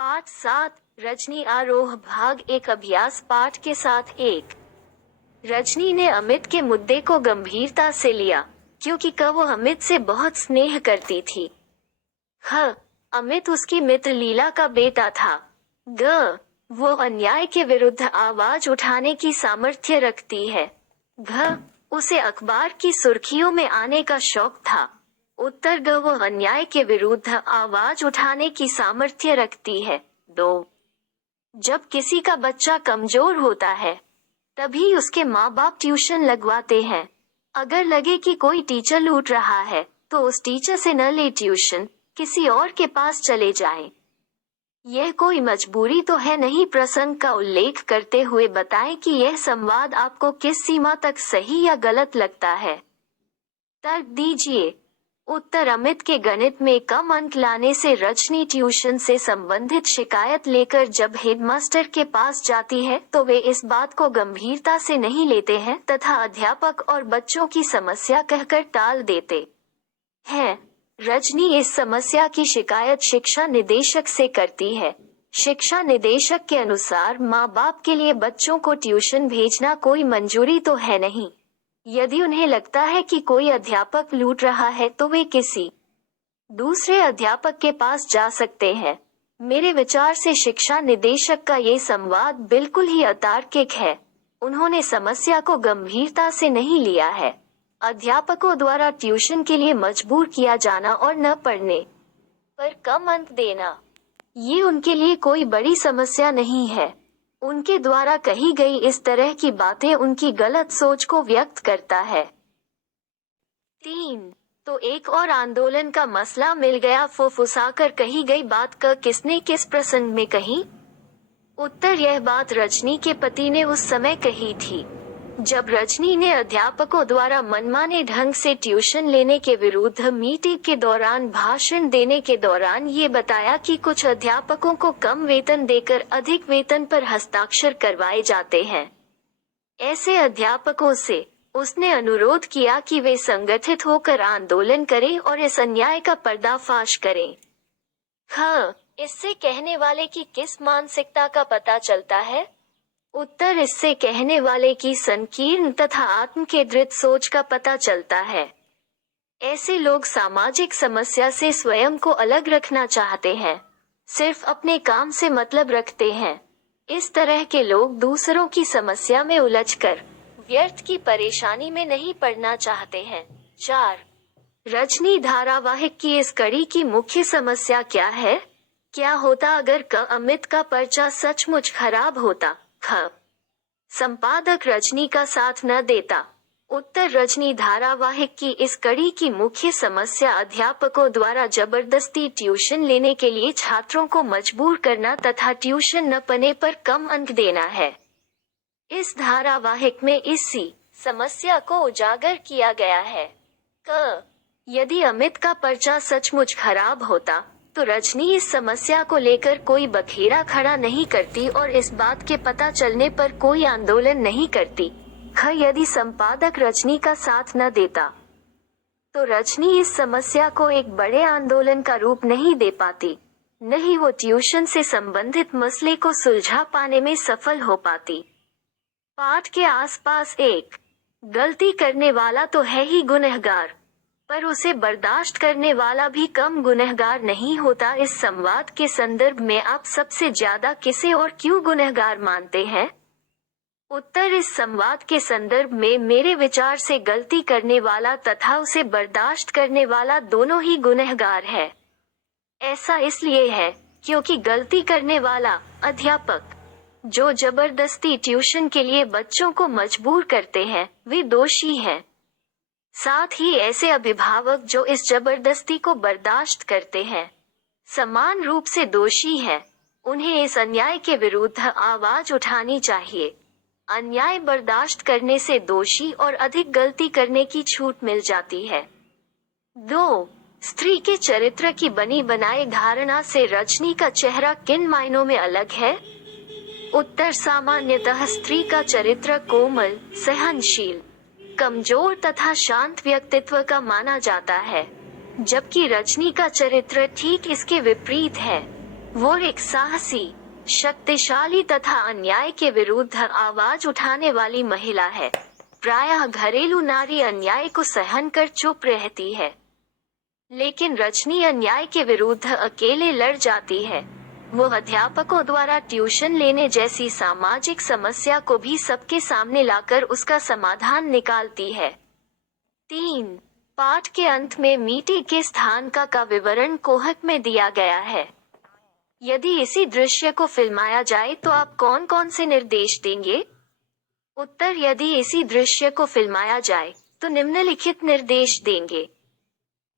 पाठ 7 रजनी आरोह भाग एक अभ्यास पाठ के साथ एक। रजनी ने अमित के मुद्दे को गंभीरता से लिया क्योंकि वो अमित से बहुत स्नेह करती थी। अमित उसकी मित्र लीला का बेटा था। वो अन्याय के विरुद्ध आवाज उठाने की सामर्थ्य रखती है। उसे अखबार की सुर्खियों में आने का शौक था। उत्तर वो अन्याय के विरुद्ध आवाज उठाने की सामर्थ्य रखती है। 2 जब किसी का बच्चा कमजोर होता है तभी उसके माँ बाप ट्यूशन लगवाते हैं। अगर लगे कि कोई टीचर लूट रहा है तो उस टीचर से न ले ट्यूशन, किसी और के पास चले जाएं। यह कोई मजबूरी तो है नहीं। प्रसंग का उल्लेख करते हुए बताएं कि यह संवाद आपको किस सीमा तक सही या गलत लगता है। तर्क दीजिए। उत्तर अमित के गणित में कम अंक लाने से रजनी ट्यूशन से संबंधित शिकायत लेकर जब हेडमास्टर के पास जाती है तो वे इस बात को गंभीरता से नहीं लेते हैं तथा अध्यापक और बच्चों की समस्या कहकर टाल देते हैं। रजनी इस समस्या की शिकायत शिक्षा निदेशक से करती है। शिक्षा निदेशक के अनुसार माँ बाप के लिए बच्चों को ट्यूशन भेजना कोई मंजूरी तो है नहीं। यदि उन्हें लगता है कि कोई अध्यापक लूट रहा है तो वे किसी दूसरे अध्यापक के पास जा सकते हैं। मेरे विचार से शिक्षा निदेशक का ये संवाद बिल्कुल ही अतार्किक है। उन्होंने समस्या को गंभीरता से नहीं लिया है। अध्यापकों द्वारा ट्यूशन के लिए मजबूर किया जाना और न पढ़ने पर कम अंक देना, ये उनके लिए कोई बड़ी समस्या नहीं है। उनके द्वारा कही गई इस तरह की बातें उनकी गलत सोच को व्यक्त करता है। 3 तो एक और आंदोलन का मसला मिल गया। फुसफुसाकर कही गई बात किसने किस प्रसंग में कही? उत्तर यह बात रजनी के पति ने उस समय कही थी जब रजनी ने अध्यापकों द्वारा मनमाने ढंग से ट्यूशन लेने के विरुद्ध मीटिंग के दौरान भाषण देने के दौरान ये बताया कि कुछ अध्यापकों को कम वेतन देकर अधिक वेतन पर हस्ताक्षर करवाए जाते हैं। ऐसे अध्यापकों से उसने अनुरोध किया कि वे संगठित होकर आंदोलन करें और इस अन्याय का पर्दाफाश करें। इससे कहने वाले की किस मानसिकता का पता चलता है? उत्तर इससे कहने वाले की संकीर्ण तथा आत्मकेंद्रित सोच का पता चलता है। ऐसे लोग सामाजिक समस्या से स्वयं को अलग रखना चाहते हैं, सिर्फ अपने काम से मतलब रखते हैं। इस तरह के लोग दूसरों की समस्या में उलझकर व्यर्थ की परेशानी में नहीं पड़ना चाहते हैं। 4 रजनी धारावाहिक की इस कड़ी की मुख्य समस्या क्या है? क्या होता अगर अमित का पर्चा सचमुच खराब होता? संपादक रजनी का साथ न देता। उत्तर रजनी धारावाहिक की इस कड़ी की मुख्य समस्या अध्यापकों द्वारा जबरदस्ती ट्यूशन लेने के लिए छात्रों को मजबूर करना तथा ट्यूशन न पढ़ने पर कम अंक देना है। इस धारावाहिक में इसी समस्या को उजागर किया गया है। यदि अमित का पर्चा सचमुच खराब होता तो रजनी इस समस्या को लेकर कोई बखेड़ा खड़ा नहीं करती और इस बात के पता चलने पर कोई आंदोलन नहीं करती। यदि संपादक रजनी का साथ न देता तो रजनी इस समस्या को एक बड़े आंदोलन का रूप नहीं दे पाती, नहीं वो ट्यूशन से संबंधित मसले को सुलझा पाने में सफल हो पाती। पाठ के आसपास एक गलती करने वाला तो है ही गुनहगार, पर उसे बर्दाश्त करने वाला भी कम गुनहगार नहीं होता। इस संवाद के संदर्भ में आप सबसे ज्यादा किसे और क्यों गुनहगार मानते हैं? उत्तर इस संवाद के संदर्भ में मेरे विचार से गलती करने वाला तथा उसे बर्दाश्त करने वाला दोनों ही गुनहगार है। ऐसा इसलिए है क्योंकि गलती करने वाला अध्यापक जो जबरदस्ती ट्यूशन के लिए बच्चों को मजबूर करते हैं वे दोषी हैं। साथ ही ऐसे अभिभावक जो इस जबरदस्ती को बर्दाश्त करते हैं समान रूप से दोषी हैं। उन्हें इस अन्याय के विरुद्ध आवाज उठानी चाहिए। अन्याय बर्दाश्त करने से दोषी और अधिक गलती करने की छूट मिल जाती है। 2 स्त्री के चरित्र की बनी बनाई धारणा से रजनी का चेहरा किन मायनों में अलग है? उत्तर सामान्यतः स्त्री का चरित्र कोमल, सहनशील, कमजोर तथा शांत व्यक्तित्व का माना जाता है, जबकि रजनी का चरित्र ठीक इसके विपरीत है। वो एक साहसी, शक्तिशाली तथा अन्याय के विरुद्ध आवाज उठाने वाली महिला है। प्रायः घरेलू नारी अन्याय को सहन कर चुप रहती है, लेकिन रजनी अन्याय के विरुद्ध अकेले लड़ जाती है। वो अध्यापकों द्वारा ट्यूशन लेने जैसी सामाजिक समस्या को भी सबके सामने लाकर उसका समाधान निकालती है। 3. पाठ के अंत में मीटिंग के स्थान का विवरण कोहक में दिया गया है। यदि इसी दृश्य को फिल्माया जाए तो आप कौन कौन से निर्देश देंगे? उत्तर: यदि इसी दृश्य को फिल्माया जाए तो निम्नलिखित निर्देश देंगे।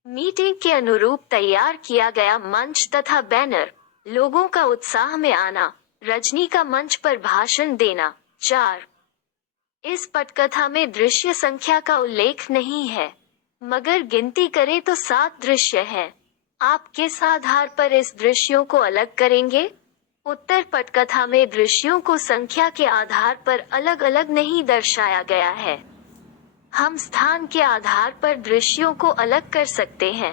मीटिंग के अनुरूप तैयार किया गया मंच तथा बैनर, लोगों का उत्साह में आना, रजनी का मंच पर भाषण देना। 4. इस पटकथा में दृश्य संख्या का उल्लेख नहीं है, मगर गिनती करें तो 7 दृश्य हैं। आप किस आधार पर इस दृश्यों को अलग करेंगे? उत्तर: पटकथा में दृश्यों को संख्या के आधार पर अलग अलग नहीं दर्शाया गया है। हम स्थान के आधार पर दृश्यों को अलग कर सकते हैं।